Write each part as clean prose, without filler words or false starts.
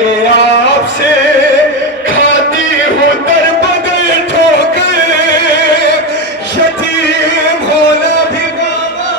کے آپ سے کھاتی ہوں در بدر ٹھوکر یتیم ہونا بھی بابا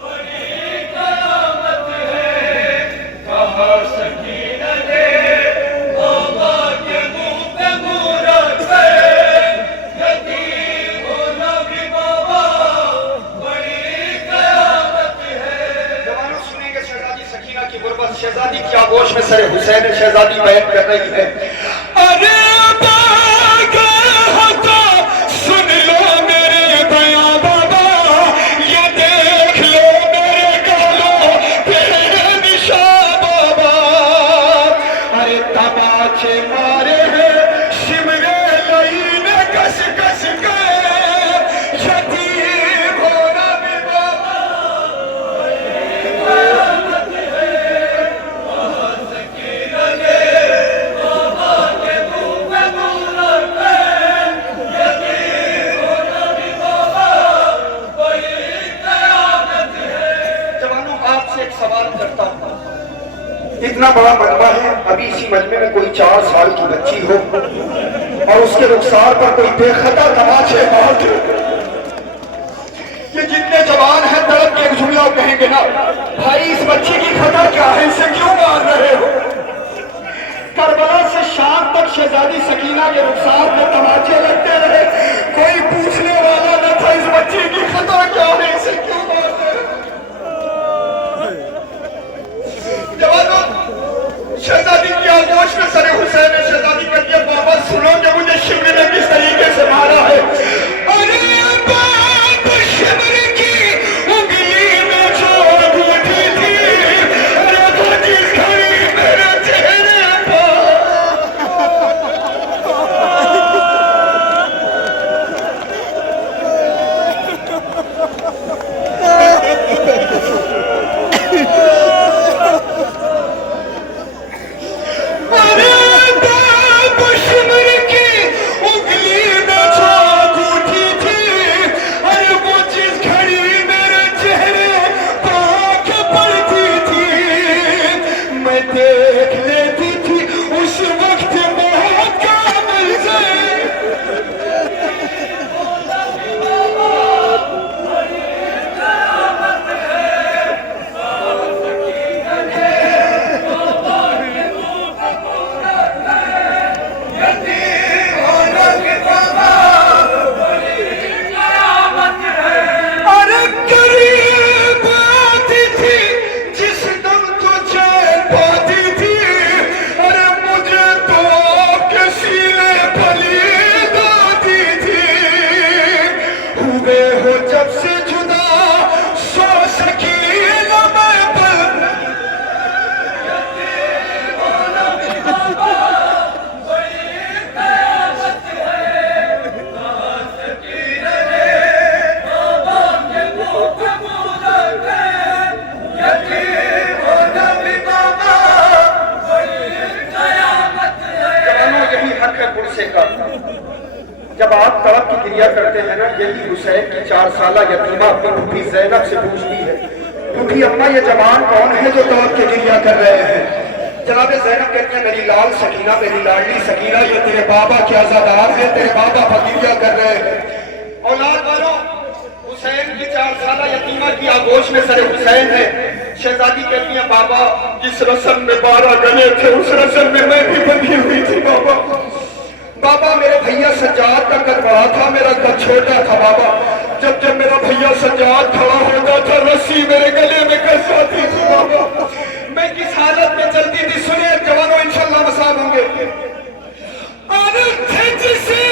بڑی قیامت ہے کہا سکینہ نے بابا کے منہ پہ منہ رکھ یتیم ہونا بھی بابا بڑی قیامت ہے جوانوں سنیں گے شہزادی سکینہ کی غربت شہزادی کی آغوش میں سر حسین شہزادی بیان کر رہی ہے ارے سن لو میرے بیاں بابا یہ دیکھ لو میرے گالوں پہ نشان بابا ارے تماچے مارے ہیں شمرے لئین کس کس کے یتیم ہونا بھی بابا اتنا بڑا مجمع ہے ابھی اسی مجمع میں کوئی 4 سال کی بچی ہو اور اس کے رخسار پر کوئی بے خطا تماچے مار یہ جتنے جوان ہیں تڑپ کے ایک جملہ کہیں گے نا بھائی اس بچی کی خطا کیا ہے اسے کیوں مار رہے ہو کربلا سے شام تک شہزادی سکینہ کے رخسار میں تماچے لگتے رہے کوئی پوچھنے والا نہ تھا اس بچی کی خطا کیا ہے اسے کیوں مار رہے ہو جوانوں شہزادی کی آغوش میں سر حسین نے شہزادی کر دیا بابا سنو کہ مجھے شمر نے کس طریقے سے مارا ہے ارے باپ شمر کی انگلی میں چوٹ اٹھی تھی ارے بھائی کھڑی میرے چہرے جب آپ تڑپ کی گریہ کرتے ہیں نا یہی حسین کی 4 سالہ یتیمہ اپنی پھوپھی زینب سے پوچھتی ہے پھوپھی اماں یہ جوان کون ہے جو تڑپ کی گریہ کر رہے ہیں جناب زینب کہتی ہیں میری لال سکینہ میری لاڈلی سکینہ یہ تیرے بابا کے عزادار ہیں تیرے بابا گریہ کر رہے ہیں اولاد والوں حسین کی 4 سالہ یتیمہ کی آغوش میں سر حسین ہے شہزادی کہتی ہیں بابا جس رسم میں 12 گلے تھے اس رسم میں میں بھی بندھی ہوئی تھی بابا میرے بھیا سجاد کا قد بڑا تھا میرا قد چھوٹا تھا بابا جب میرا بھیا سجاد کھڑا ہوتا تھا رسی میرے گلے میں کس جاتی تھی بابا میں کس حالت میں چلتی تھی سنیں جوانوں انشاءاللہ مساعد ہوں گے جسے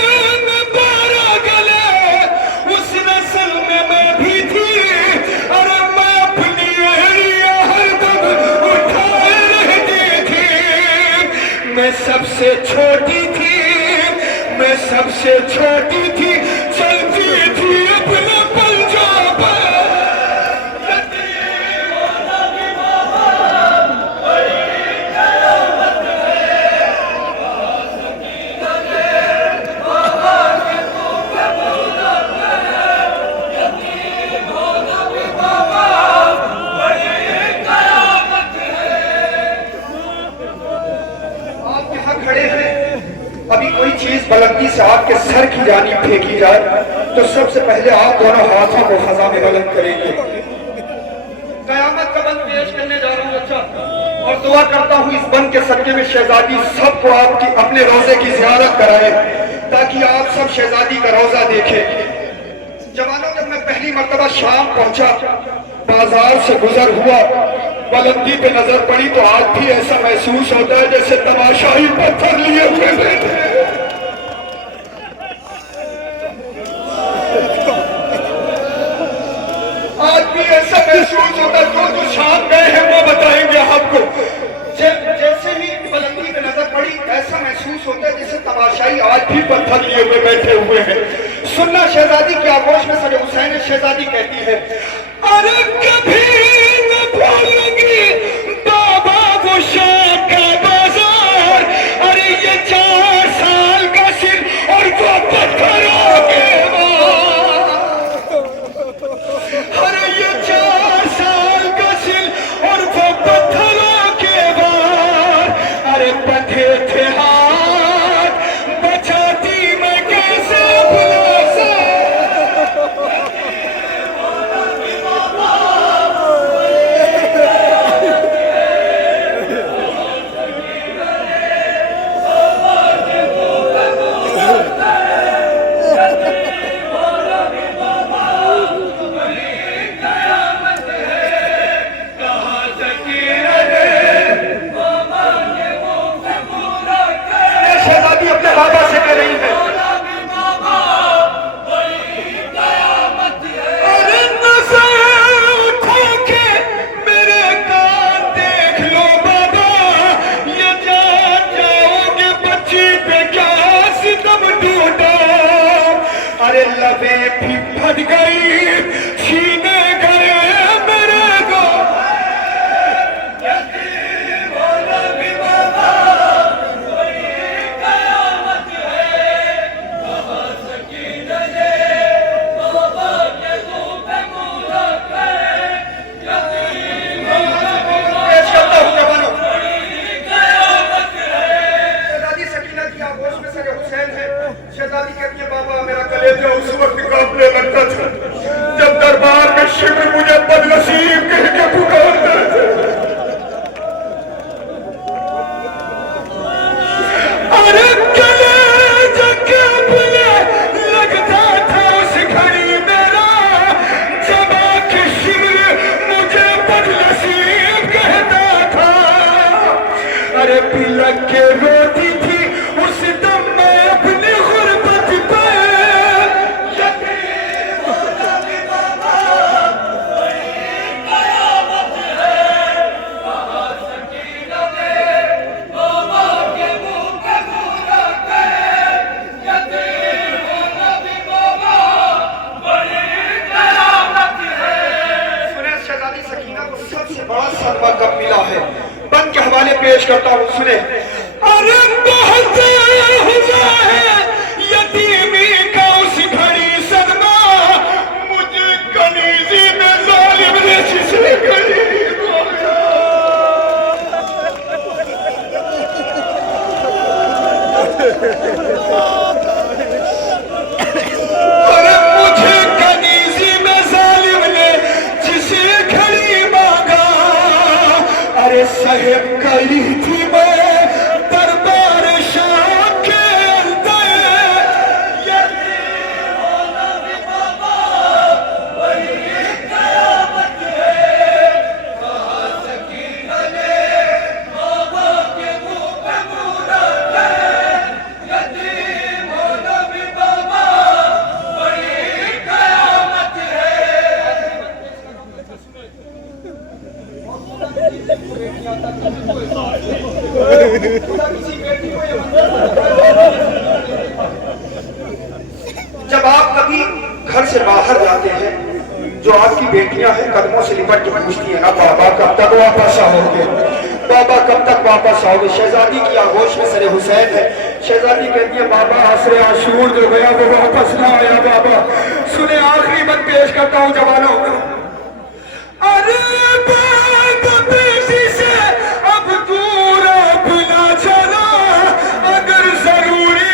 میں 12 گلے اس نسل میں بھی تھی اور میں اپنی ایڑیاں ہر دم اٹھائے رہتی تھی میں سب سے چھوٹی تھی میں سب سے چھوٹی تھی چلتی تھی اپنے پلجوں پر ابھی کوئی چیز بلندی سے آپ کے سر کی جانب پھینکی جائے تو سب سے پہلے آپ دونوں ہاتھوں کو فضا میں بلند کریں گے. قیامت کا بند پیش کرنے جا رہا ہوں اچھا، اور دعا کرتا ہوں اس بند کے صدقے میں شہزادی سب کو آپ کی اپنے روزے کی زیارت کرائے تاکہ آپ سب شہزادی کا روزہ دیکھیں. جوانوں، جب میں پہلی مرتبہ شام پہنچا، بازار سے گزر ہوا، بلندی پہ نظر پڑی تو آج بھی ایسا محسوس ہوتا ہے جیسے تماشائی پتھر لیے ہوئے بیٹھے. آج بھی ایسا محسوس ہوتا ہے، جو شام گئے ہیں وہ بتائیں گے آپ کو. جیسے ہی بلندی پہ نظر پڑی ایسا محسوس ہوتا ہے جیسے تماشائی آج بھی پتھر لیے ہوئے بیٹھے ہوئے ہیں. سننا شہزادی کی آغوش میں سر حسین شہزادی کہتی ہے، ارے کبھی نہ بھولوں گی بابا وہ شام کا بازار، ارے یہ 4 سال کا سر اور وہ پتھروں کے وار. ارے یہ 4 سال کا سر اور وہ پتھروں کے وار، ارے بندھے تھے ہاتھ بچاتی میں کیسے بھلا سا. شہزادی اپنے بابا سے کہہ رہی ہے، ارے نظر اٹھا کے میرے کان دیکھ لو بابا، یہ جان جاؤ گے بچی پہ کیا ستم ٹوٹا. ارے لبیں بھی پھٹ گئی، چھینے گئے میرے کو. شہزادی کہتی ہے، بابا میرا کلیجہ اس وقت کانپنے لگتا تھا جب دربار میں شکر مجھے بدنصیب کہہ کے پکارتا تھا. ارے کلیجہ کانپنے لگتا تھا اس گھڑی میرا جب آ کے شکر مجھے بدنصیب کہتا تھا. ارے پلک کے روتی تھی اس دم میں اپنی غربت پہ. شہزادی سکینہ کو سب سے بڑا صدمہ کب ملا ہے، بند کے حوالے پیش کرتا ہوں، سنیں. ارے بہت ہوا ہے یتیمی کا اس گھڑی صدمہ، مجھے کنیزی میں ظالم نے جسے قریب آیا. ارے مجھے کنیزی میں ظالم نے جسے گھڑی مانگا. ارے صاحب کلی تھی میں دربار شاہ کے اندر. جب آپ کبھی گھر سے باہر جاتے ہیں، جو آپ کی بیٹیاں ہیں قدموں سے لپٹ کے پوچھتی ہیں نا، بابا کب تک واپس آؤ گے، بابا کب تک واپس آؤ گے. شہزادی کی آغوش میں سر حسین ہے. شہزادی کہتی ہے، بابا عصر عاشور جو گیا وہ واپس نہ آیا. بابا سنیں، آخری بات پیش کرتا ہوں جوانوں. ارے بابا بیٹی سے اب دور اپنا چلا، اگر ضروری